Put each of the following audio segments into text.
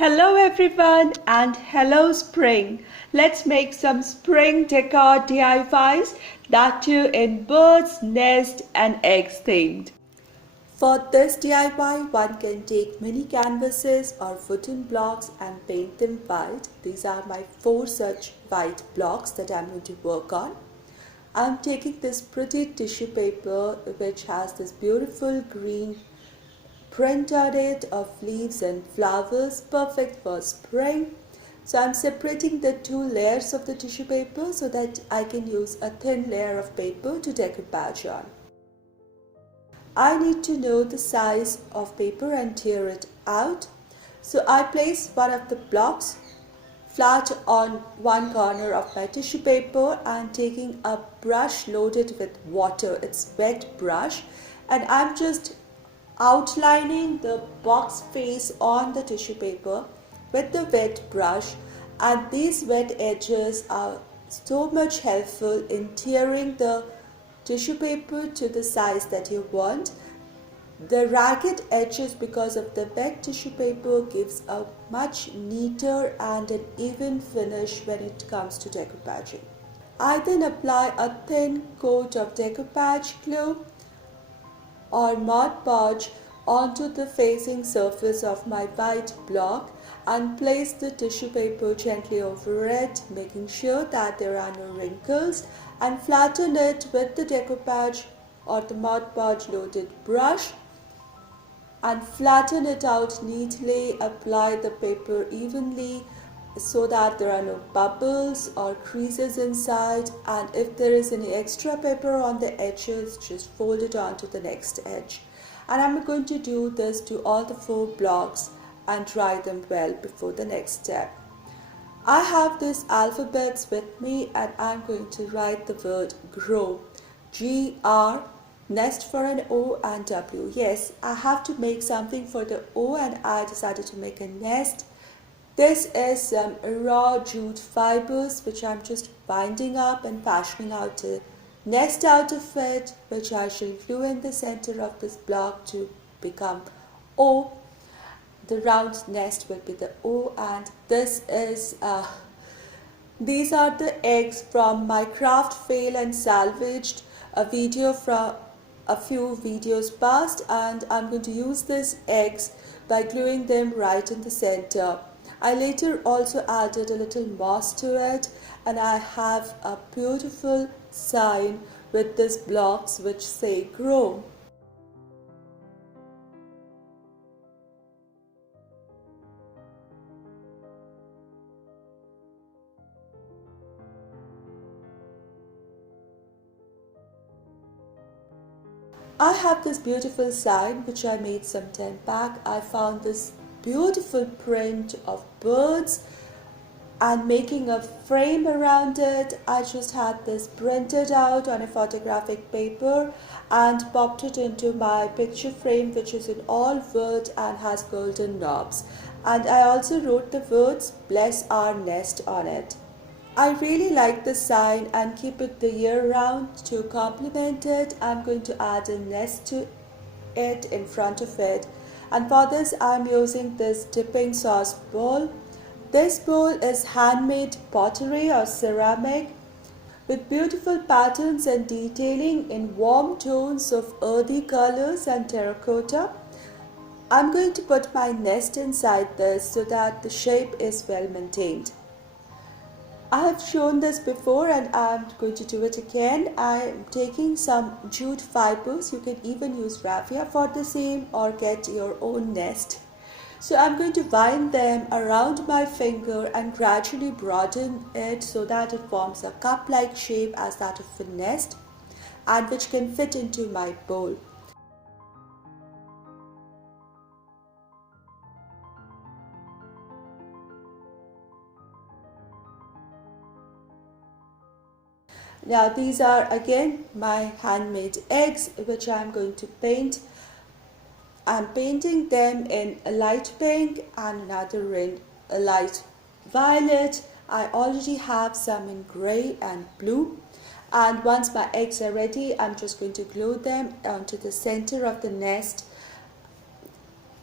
Hello everyone and hello spring. Let's make some spring decor DIYs, that too in birds, nest and eggs themed. For this DIY, one can take mini canvases or wooden blocks and paint them white. These are my 4 such white blocks that I'm going to work on. I'm taking this pretty tissue paper which has this beautiful green print on it of leaves and flowers, perfect for spring. So I'm separating the 2 layers of the tissue paper so that I can use a thin layer of paper to decoupage on. I need to know the size of paper and tear it out. So I place one of the blocks flat on one corner of my tissue paper and taking a brush loaded with water. It's wet brush, and I'm just outlining the box face on the tissue paper with the wet brush, and these wet edges are so much helpful in tearing the tissue paper to the size that you want. The ragged edges, because of the wet tissue paper, gives a much neater and an even finish when it comes to decoupaging. I then apply a thin coat of decoupage glue or Mod Podge onto the facing surface of my white block and place the tissue paper gently over it, making sure that there are no wrinkles, and flatten it with the decoupage or the Mod Podge loaded brush and flatten it out neatly. Apply the paper evenly so that there are no bubbles or creases inside, and if there is any extra paper on the edges, just fold it onto the next edge. And I'm going to do this to all the 4 blocks and dry them well before the next step. I have these alphabets with me and I'm going to write the word grow. G-R, nest for an O and W. Yes, I have to make something for the O and I decided to make a nest. This is some raw jute fibers which I'm just binding up and fashioning out a nest out of it, which I shall glue in the center of this block to become O. The round nest will be the O, and this is these are the eggs from my craft fail and salvaged a video from a few videos past, and I'm going to use these eggs by gluing them right in the center. I later also added a little moss to it, and I have a beautiful sign with these blocks which say grow. I have this beautiful sign which I made some time back. I found this beautiful print of birds and making a frame around it. I just had this printed out on a photographic paper and popped it into my picture frame, which is in all wood and has golden knobs. And I also wrote the words "Bless Our Nest" on it. I really like the sign and keep it the year round. To complement it, I'm going to add a nest to it in front of it, and for this I'm using this dipping sauce bowl. This bowl is handmade pottery or ceramic with beautiful patterns and detailing in warm tones of earthy colors and terracotta. I'm going to put my nest inside this so that the shape is well maintained. I have shown this before and I'm going to do it again. I am taking some jute fibers. You can even use raffia for the same or get your own nest. So I'm going to wind them around my finger and gradually broaden it so that it forms a cup-like shape as that of a nest, and which can fit into my bowl. Now these are again my handmade eggs which I'm going to paint. I'm painting them in a light pink and another in a light violet. I already have some in grey and blue, and once my eggs are ready, I'm just going to glue them onto the center of the nest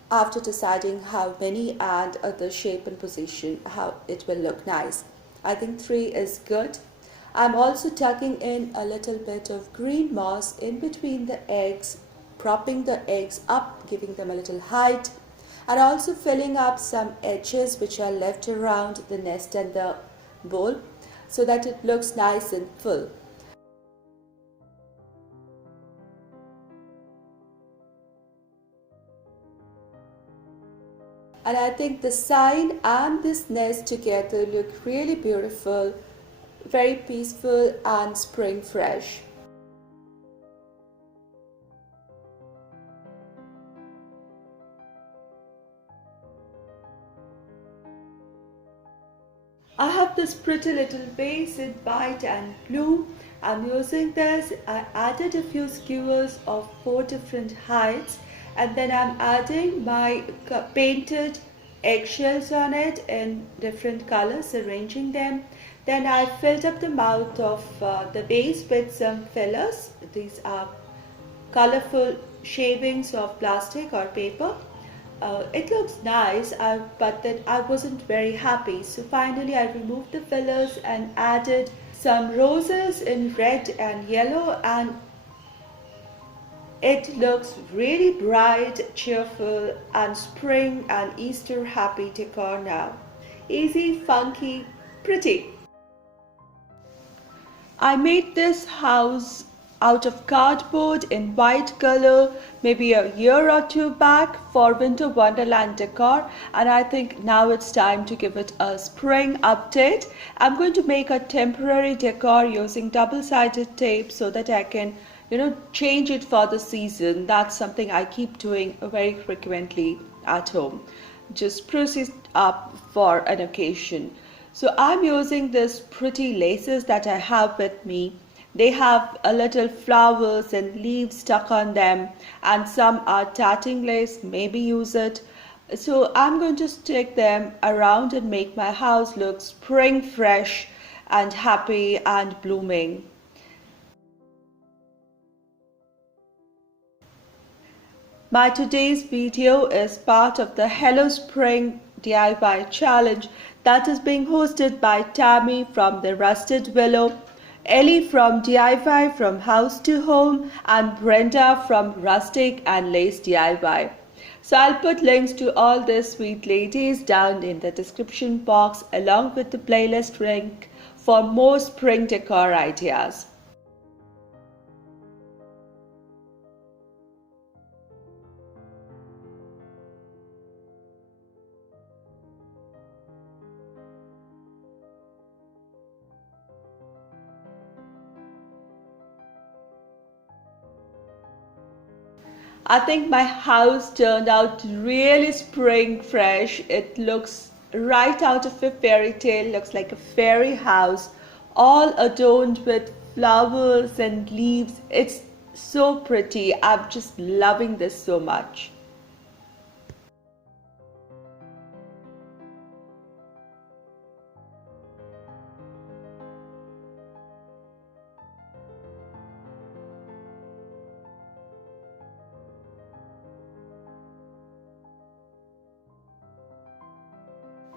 after deciding how many and the shape and position, how it will look nice. I think 3 is good. I'm also tucking in a little bit of green moss in between the eggs, propping the eggs up, giving them a little height, and also filling up some edges which are left around the nest and the bowl so that it looks nice and full. And I think the sign and this nest together look really beautiful, very peaceful and spring fresh. I have this pretty little vase in white and blue. I'm using this. I added a few skewers of 4 different heights, and then I'm adding my painted eggshells on it in different colors, arranging them. Then I filled up the mouth of the vase with some fillers. These are colorful shavings of plastic or paper. It looks nice, but then I wasn't very happy. So finally I removed the fillers and added some roses in red and yellow, and it looks really bright, cheerful, and spring and Easter happy decor now. Easy, funky, pretty. I made this house out of cardboard in white color maybe a year or 2 back for winter wonderland decor, and I think now it's time to give it a spring update. I'm going to make a temporary decor using double-sided tape so that I can change it for the season. That's something I keep doing very frequently at home. Just spruce it up for an occasion. So I'm using these pretty laces that I have with me. They have a little flowers and leaves stuck on them, and some are tatting lace, maybe use it. So I'm going to stick them around and make my house look spring fresh and happy and blooming. My today's video is part of the Hello Spring DIY challenge that is being hosted by Tammy from the Rusted Willow, Ellie from DIY from House to Home, and Brenda from Rustic and Lace DIY. So I'll put links to all these sweet ladies down in the description box along with the playlist link for more spring decor ideas. I think my house turned out really spring fresh. It looks right out of a fairy tale, looks like a fairy house, all adorned with flowers and leaves. It's so pretty. I'm just loving this so much.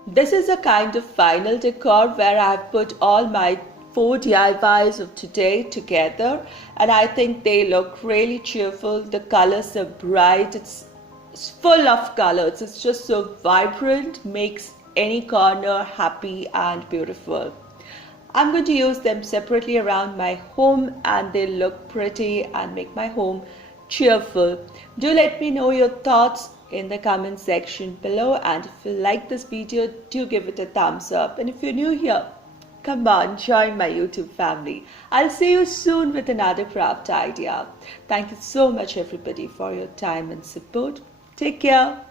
This is a kind of final decor where I've put all my 4 DIYs of today together, and I think they look really cheerful. The colors are bright, it's full of colors, it's just so vibrant, makes any corner happy and beautiful. I'm going to use them separately around my home, and they look pretty and make my home cheerful. Do let me know your thoughts in the comment section below, and if you like this video, do give it a thumbs up, and if you're new here, come on, join my YouTube family. I'll see you soon with another craft idea. Thank you so much everybody for your time and support. Take care.